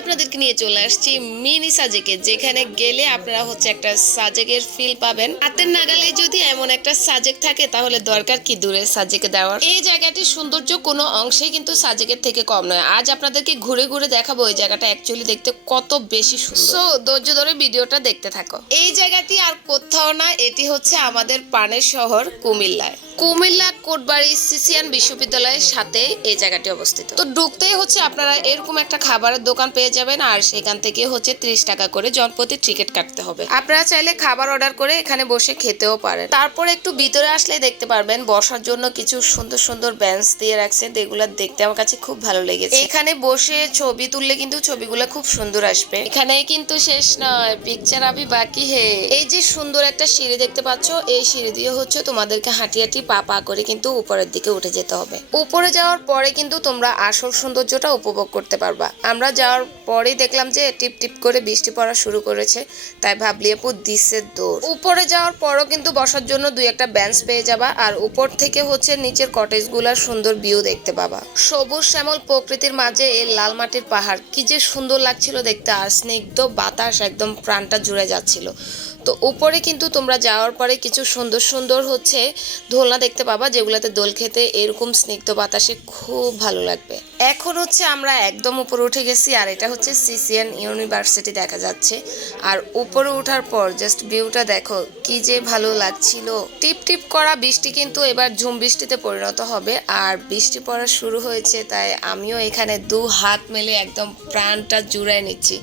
আপনাদেরকে নিয়ে চলে আসছি মিনি সাজেকে যেখানে গেলে আপনারা হচ্ছে একটা সাজেকের ফিল পাবেন। হাতের নাগালে যদি এমন একটা সাজেক থাকে তাহলে দরকার কি দূরে সাজেকে দেওয়ার? এই জায়গাটির সৌন্দর্য কোনো অংশে কিন্তু সাজেকের থেকে কম নয়। আজ আপনাদেরকে ঘুরে ঘুরে দেখাবো এই জায়গাটা অ্যাকচুয়ালি দেখতে কত বেশি সুন্দর। সো ধৈর্য ধরে ভিডিওটা দেখতে থাকো। এই জায়গাটি আর কোথাও না এটি হচ্ছে আমাদের পানের শহর কুমিল্লায়। কুমিল্লা কোটবাড়ি সিসিয়ান বিশ্ববিদ্যালয়ের সাথে এই জায়গাটি অবস্থিত। তো ঢুকতেই হচ্ছে আপনারা এরকম একটা খাবারের দোকান পেয়ে যাবেন, আর সেখান থেকে হচ্ছে ত্রিশ টাকা করে জনপ্রতি টিকিট কাটতে হবে। আপনারা চাইলে খাবার অর্ডার করে এখানে বসে খেতেও পারেন। তারপরে একটু ভিতরে আসলে দেখতে পারবেন, বসার জন্য কিছু সুন্দর সুন্দর বেঞ্চ দিয়ে রাখছে যেগুলো দেখতে আমার কাছে খুব ভালো লেগেছে। এখানে বসে ছবি তুললে কিন্তু ছবিগুলো খুব সুন্দর আসবে। এখানে কিন্তু শেষ নয় পিকচার আবি বাকি হে। এই যে সুন্দর একটা সিঁড়ি দেখতে পাচ্ছ, এই সিঁড়ি দিয়ে হচ্ছে তোমাদেরকে হাঁটি হাঁটি পা পা করে কিন্তু উপরের দিকে উঠে যেতে হবে। উপরে যাওয়ার পরে কিন্তু তোমরা আসল সৌন্দর্যটা উপভোগ করতে পারবা। আমরা যাওয়ার পরেই দেখলাম যে টিপ টিপ করে বৃষ্টি পড়া শুরু করেছে, তাই ভাবলি আপু দিছে দৌড় উপরে যাওয়ার পরও কিন্তু বসার জন্য দুই একটা বেঞ্চ পেয়ে যাবা, আর উপর থেকে হচ্ছে নিচের কটেজগুলার সুন্দর ভিউ দেখতে পাবা। সবুজ শ্যামল প্রকৃতির মাঝে এই লাল মাটির পাহাড়, কি যে সুন্দর লাগছিল দেখতে, আর স্নিগ্ধ বাতাস একদম প্রাণটা জুড়ে যাচ্ছিল। তো উপরে কিন্তু তোমরা যাওয়ার পরে কিছু সুন্দর সুন্দর হচ্ছে দোলনা দেখতে পাবা, যেগুলোতে দোল খেতে এরকম স্নিগ্ধ বাতাসে খুব ভালো লাগবে। এখন হচ্ছে আমরা একদম উপরে উঠে গেছি, আর এটা হচ্ছে সিসিএন ইউনিভার্সিটি দেখা যাচ্ছে। আর উপরে ওঠার পর জাস্ট ভিউটা দেখো, কি যে ভালো লাগছিল। টিপ টিপ করা বৃষ্টি কিন্তু এবার ঝুম বৃষ্টিতে পরিণত হবে, আর বৃষ্টি পড়া শুরু হয়েছে, তাই আমিও এখানে দু হাত মেলে একদম প্রাণটা জুড়ায় নিচ্ছি।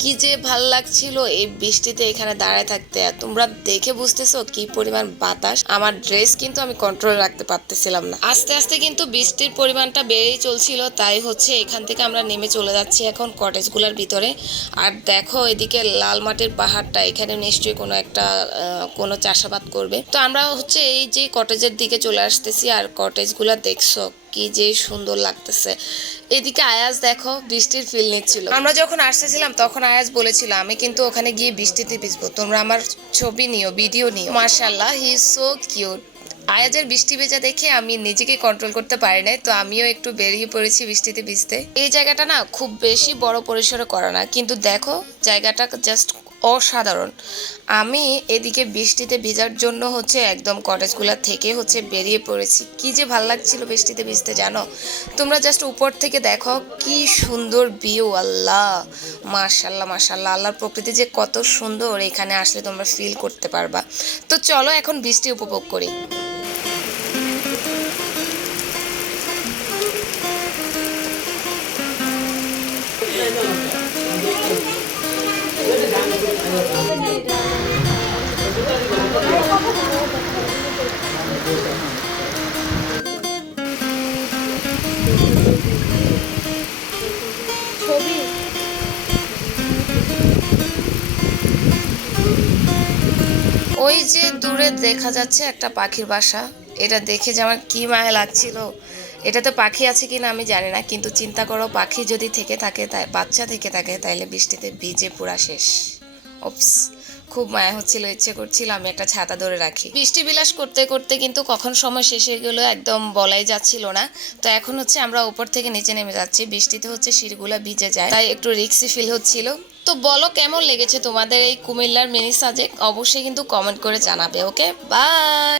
কি যে ভালো লাগছিল এই বৃষ্টিতে এখানে দাঁড়ায় থাকতে। আর তোমরা দেখে বুঝতেছো কি পরিমাণ বাতাস। আমার ড্রেস কিন্তু আমি কন্ট্রোল রাখতে পারতেছিলাম না। আস্তে আস্তে কিন্তু বৃষ্টির পরিমাণটা বেড়েই চলছিল। তাই হচ্ছে এখান থেকে আমরা নেমে চলে যাচ্ছি এখন কটেজগুলোর ভিতরে। আর দেখো এদিকে লাল মাটির পাহাড়টা। এখানে নিশ্চয়ই কোনো একটা কোনো চাষাবাদ করবে। তো আমরা হচ্ছে এই যে কটেজের দিকে চলে আসতেছি। আর কটেজগুলো দেখছ কি যে সুন্দর লাগতেছে। এদিকে আয়াজ দেখো, বৃষ্টির ফিল নিচ্ছিল। আমরা যখন আসতেছিলাম, তখন আয়াজ বলেছিল, আমি কিন্তু ওখানে গিয়ে বৃষ্টিতে ভিজবো। তোমরা আমার ছবি নিও ভিডিও নিও। মার্শাল্লাহ হি সো কিউট আয়াজের বৃষ্টি ভেজা দেখে আমি নিজেকে কন্ট্রোল করতে পারি নাই, তো আমিও একটু বেরিয়ে পড়েছি বৃষ্টিতে ভিজতে। এই জায়গাটা না খুব বেশি বড় পরিসরে করা না, কিন্তু দেখো, জায়গাটা জাস্ট অসাধারণ। আমি এদিকে বৃষ্টিতে ভিজার জন্য হচ্ছে একদম কটেজগুলো থেকে হচ্ছে বেরিয়ে পড়েছি। কি যে ভালো লাগছিল বৃষ্টিতে ভিজতে জানো? তোমরা জাস্ট উপর থেকে দেখো কি সুন্দর ভিউ আল্লাহ! মাশাল্লাহ মাশাল্লাহ! আল্লাহর প্রকৃতি যে কত সুন্দর এখানে আসলে তোমরা ফিল করতে পারবা। তো চলো এখন বৃষ্টি উপভোগ করি। ওই যে দূরে দেখা যাচ্ছে একটা পাখির বাসা। এটা দেখে যে আমার কি মায়া লাগছিল। এটা তো পাখি আছে কিনা আমি জানি না, কিন্তু চিন্তা করো, পাখি যদি থেকে থাকে তাই, বাচ্চা থেকে থাকে, তাইলে বৃষ্টিতে ভিজে পুরা শেষ। ওপস। খুব মায়া হচ্ছিল, ইচ্ছে করছিল আমি একটা ছাতা ধরে রাখি। বৃষ্টি বিলাস করতে করতে কিন্তু কখন সময় শেষ হয়ে গেলো একদম বলাই যাচ্ছিল না। তো এখন হচ্ছে আমরা উপর থেকে নিচে নেমে যাচ্ছি। বৃষ্টিতে হচ্ছে শিরগুলো ভিজে যায়, তাই একটু রিক্সি ফিল হচ্ছিল। তো বলো কেমন লেগেছে তোমাদের এই কুমিল্লার মিনি সাজেক অবশ্যই কিন্তু কমেন্ট করে জানাবে ওকে বাই